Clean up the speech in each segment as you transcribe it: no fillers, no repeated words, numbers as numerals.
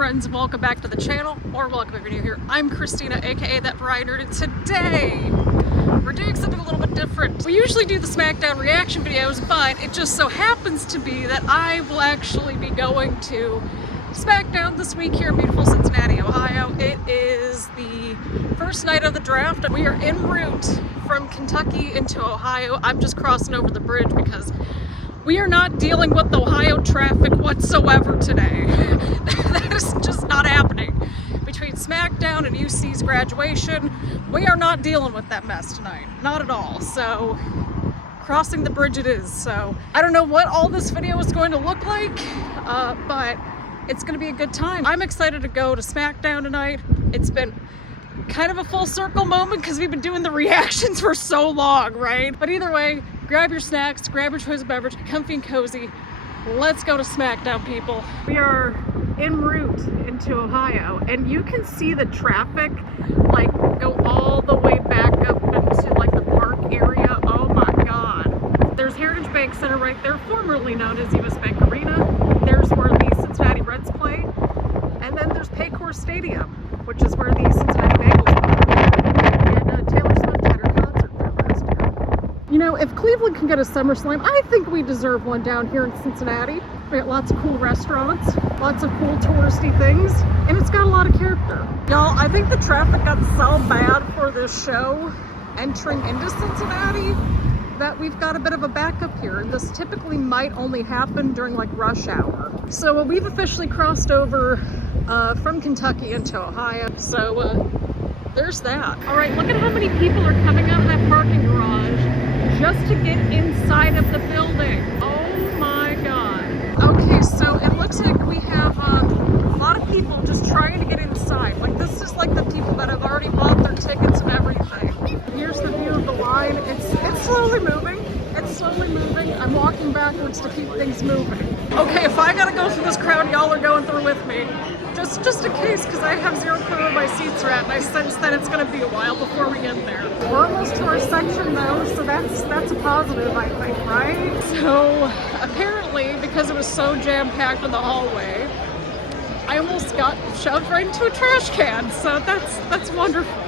friends, and welcome back to the channel, or welcome if you're new here. I'm Christina, aka That Variety Nerd, and today we're doing something a little bit different. We usually do the Smackdown reaction videos, but it just so happens to be that I will actually be going to Smackdown this week here in beautiful Cincinnati, Ohio. It is the first night of the draft. We are en route from Kentucky into Ohio. I'm just crossing over the bridge because we are not dealing with Ohio traffic whatsoever today. That is just not happening. Between Smackdown and UC's graduation, we are not dealing with that mess tonight. Not at all. So, crossing the bridge it is. So, I don't know what all this video is going to look like, but it's going to be a good time. I'm excited to go to Smackdown tonight. It's been kind of a full circle moment because we've been doing the reactions for so long, right? But either way, grab your snacks, grab your choice of beverage, get comfy and cozy. Let's go to Smackdown, people. We are en route into Ohio, and you can see the traffic like go all the way back up into like the park area. Oh my God. There's Heritage Bank Center right there, formerly known as US Bank Arena. There's where the Cincinnati Reds play. And then there's Paycor Stadium, which is where the Cincinnati Bengals play. And Taylor Swift had her concert there last year. You know, if Cleveland can get a SummerSlam, I think we deserve one down here in Cincinnati. We got lots of cool restaurants, lots of cool touristy things, and it's got a lot of character. Y'all, I think the traffic got so bad for this show entering into Cincinnati that we've got a bit of a backup here, and this typically might only happen during like rush hour. So we've officially crossed over from Kentucky into Ohio, so there's that. All right, look at how many people are coming out of that parking garage just to get inside of the building. Oh my God. Okay, so it looks like we have a lot of people just trying to get inside. Like, this is like the people that have already bought their tickets and everything. Here's the view of the line. It's slowly moving. It's slowly moving. I'm walking backwards to keep things moving. Okay, if I gotta go through this crowd, y'all are going through with me. Just in case, because I have zero clue where my seats are at, and I sense that it's going to be a while before we get there. We're almost to our section though, so that's a positive, I think, right? So apparently, because it was so jam-packed in the hallway, I almost got shoved right into a trash can. So that's wonderful.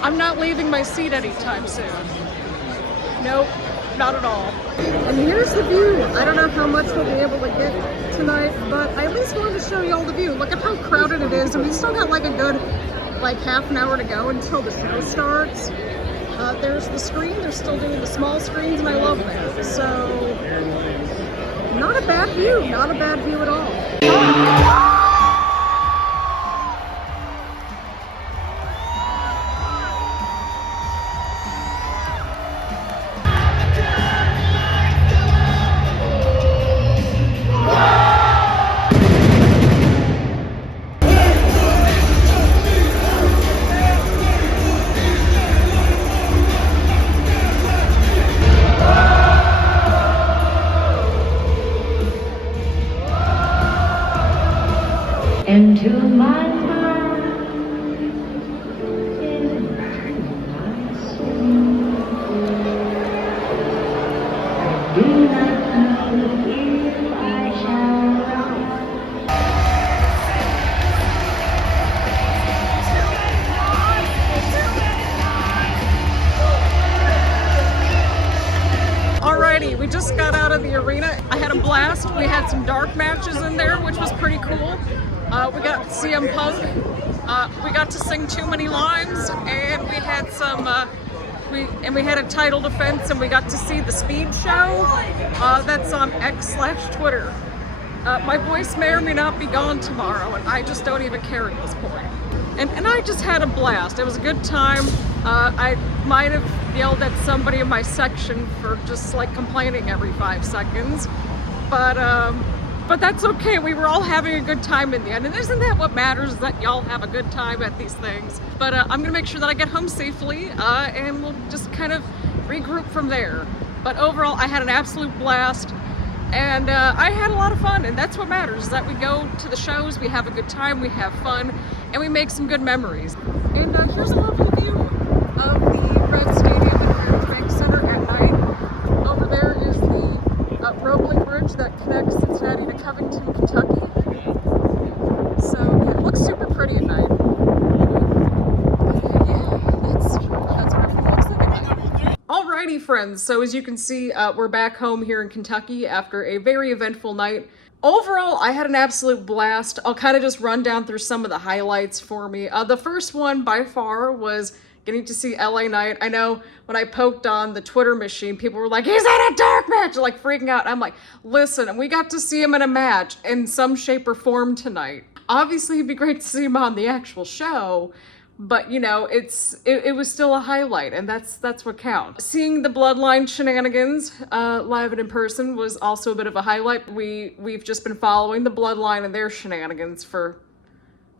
I'm not leaving my seat anytime soon. Nope, not at all. And here's the view. I don't know how much we'll be able to get tonight, but I at least wanted to show you all the view. Look at how crowded it is, and we still got like a good half an hour to go until the show starts. There's the screen. They're still doing the small screens, and I love that. So not a bad view. Not a bad view at all. Into my heart, into my soul. I do not know if I shall rise. Alrighty, we just got out of the arena. I had a blast. We had some dark matches in there, which was pretty cool. We got CM Punk. We got to sing too many lines, and we had some. We had a title defense, and we got to see the Speed Show. That's on X/Twitter. My voice may or may not be gone tomorrow, and I just don't even care at this point. And I just had a blast. It was a good time. I might have yelled at somebody in my section for just like complaining every 5 seconds, but that's okay. We were all having a good time in the end, and isn't that what matters, that y'all have a good time at these things? But I'm gonna make sure that I get home safely, and we'll just kind of regroup from there. But overall, I had an absolute blast, and I had a lot of fun, and that's what matters, is that we go to the shows, we have a good time, we have fun, and we make some good memories. And here's a lovely view of the Red Stadium and Heritage Bank Center at night. Over there is the rolling bridge that connects Cincinnati to Covington, Kentucky. So Alrighty, friends, so as you can see, we're back home here in Kentucky after a very eventful night. Overall, I had an absolute blast. I'll kind of just run down through some of the highlights for me. The first one, by far, was getting to see LA Knight. I know when I poked on the Twitter machine, people were like, he's in a dark match, like freaking out. I'm like, listen, we got to see him in a match in some shape or form tonight. Obviously, it'd be great to see him on the actual show, but you know, it was still a highlight, and that's what counts. Seeing the Bloodline shenanigans live and in person was also a bit of a highlight. We've just been following the Bloodline and their shenanigans for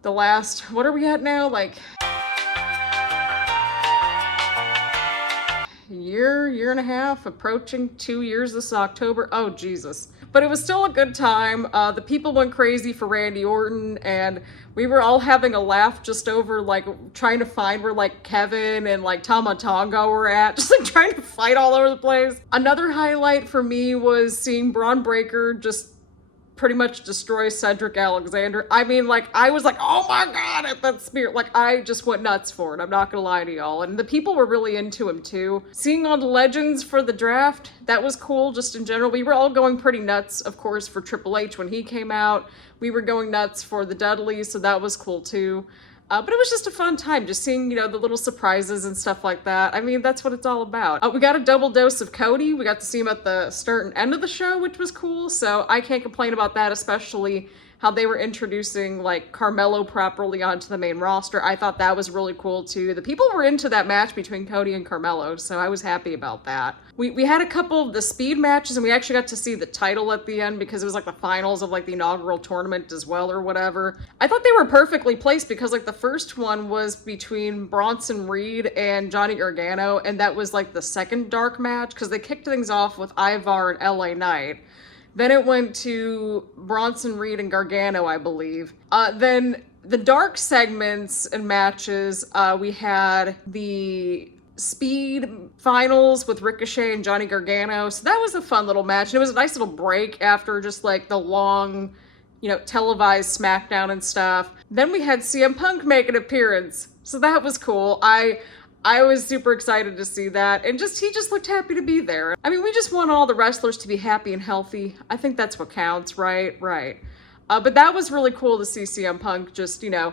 the last, what are we at now? Like year and a half, approaching 2 years this October. Oh, Jesus. But it was still a good time. The people went crazy for Randy Orton, and we were all having a laugh just over, like, trying to find where, like, Kevin and, like, Tama Tonga were at, just, like, trying to fight all over the place. Another highlight for me was seeing Braun Breaker just pretty much destroy Cedric Alexander. I mean, like, I was like, oh my god, at that spear. Like, I just went nuts for it. I'm not gonna lie to y'all. And the people were really into him too. Seeing all the legends for the draft, that was cool just in general. We were all going pretty nuts, of course, for Triple H when he came out. We were going nuts for the Dudleys, so that was cool too. But it was just a fun time, just seeing, you know, the little surprises and stuff like that. I mean, that's what it's all about. We got a double dose of Cody. We got to see him at the start and end of the show, which was cool. So I can't complain about that, especially how they were introducing, like, Carmelo properly onto the main roster. I thought that was really cool, too. The people were into that match between Cody and Carmelo, so I was happy about that. We had a couple of the speed matches, and we actually got to see the title at the end because it was, like, the finals of, like, the inaugural tournament as well, or whatever. I thought they were perfectly placed because, like, the first one was between Bronson Reed and Johnny Gargano, and that was, like, the second dark match because they kicked things off with Ivar and LA Knight. Then it went to Bronson Reed and Gargano, I believe. Then the dark segments and matches, we had the speed finals with Ricochet and Johnny Gargano. So that was a fun little match. And it was a nice little break after just like the long, you know, televised SmackDown and stuff. Then we had CM Punk make an appearance. So that was cool. I was super excited to see that, and he just looked happy to be there. I mean, we just want all the wrestlers to be happy and healthy. I think that's what counts, right? Right. But that was really cool to see CM Punk just, you know,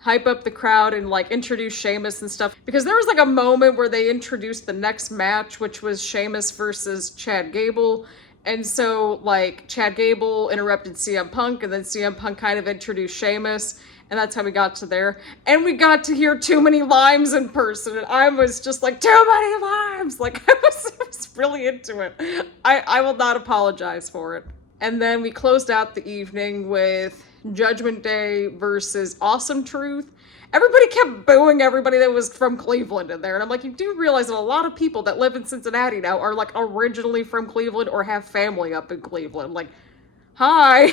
hype up the crowd and, like, introduce Sheamus and stuff. Because there was, like, a moment where they introduced the next match, which was Sheamus versus Chad Gable. And so, like, Chad Gable interrupted CM Punk, and then CM Punk kind of introduced Sheamus. And that's how we got to there. And we got to hear Too Many Limes in person. And I was just like, too many limes! Like, I was really into it. I will not apologize for it. And then we closed out the evening with Judgment Day versus Awesome Truth. Everybody kept booing everybody that was from Cleveland in there. And I'm like, you do realize that a lot of people that live in Cincinnati now are, like, originally from Cleveland or have family up in Cleveland. Like, hi.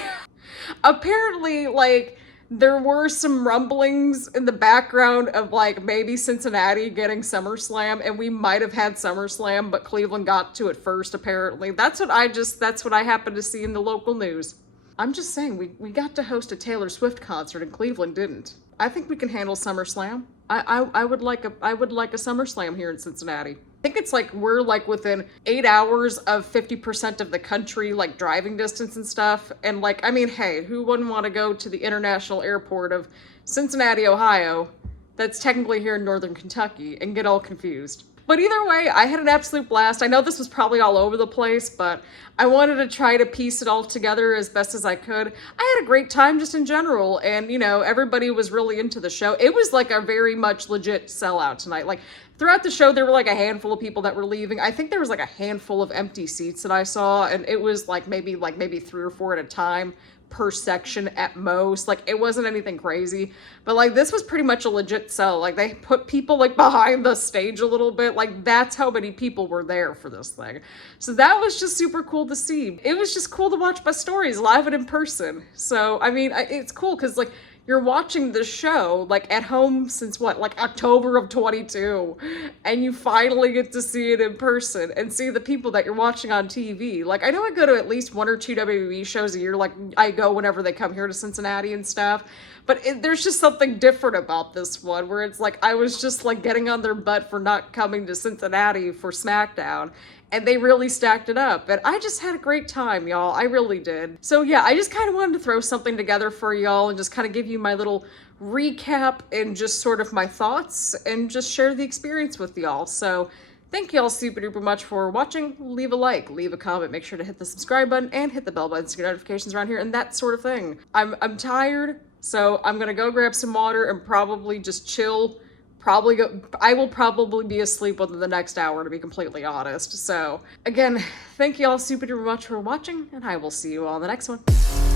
Apparently, like, there were some rumblings in the background of, like, maybe Cincinnati getting SummerSlam, and we might have had SummerSlam, but Cleveland got to it first, apparently. That's what I happened to see in the local news. I'm just saying, we got to host a Taylor Swift concert, and Cleveland didn't. I think we can handle SummerSlam. I would like a SummerSlam here in Cincinnati. I think it's like we're like within 8 hours of 50% of the country, like driving distance and stuff. And like, I mean, hey, who wouldn't want to go to the international airport of Cincinnati, Ohio, that's technically here in northern Kentucky, and get all confused? But either way, I had an absolute blast. I know this was probably all over the place, but I wanted to try to piece it all together as best as I could. I had a great time just in general, and, you know, everybody was really into the show. It was like a very much legit sellout tonight. Like, throughout the show, there were like a handful of people that were leaving. I think there was like a handful of empty seats that I saw, and it was like maybe 3 or 4 at a time per section at most. Like, it wasn't anything crazy, but like this was pretty much a legit sell. Like, they put people like behind the stage a little bit. Like, that's how many people were there for this thing. So that was just super cool to see. It was just cool to watch my stories live and in person. So I mean, it's cool because, like, you're watching this show, like, at home since what, like, October of 22, and you finally get to see it in person and see the people that you're watching on TV. Like, I know I go to at least 1 or 2 WWE shows a year, like, I go whenever they come here to Cincinnati and stuff, but there's just something different about this one, where it's like, I was just, like, getting on their butt for not coming to Cincinnati for Smackdown, and they really stacked it up. And I just had a great time, y'all. I really did. So yeah, I just kind of wanted to throw something together for y'all and just kind of give you my little recap and just sort of my thoughts and just share the experience with y'all. So thank y'all super duper much for watching. Leave a like, leave a comment, make sure to hit the subscribe button and hit the bell button to get notifications around here and that sort of thing. I'm tired, so I'm gonna go grab some water and probably just chill. I will probably be asleep within the next hour, to be completely honest. So again, thank you all super duper much for watching, and I will see you all in the next one.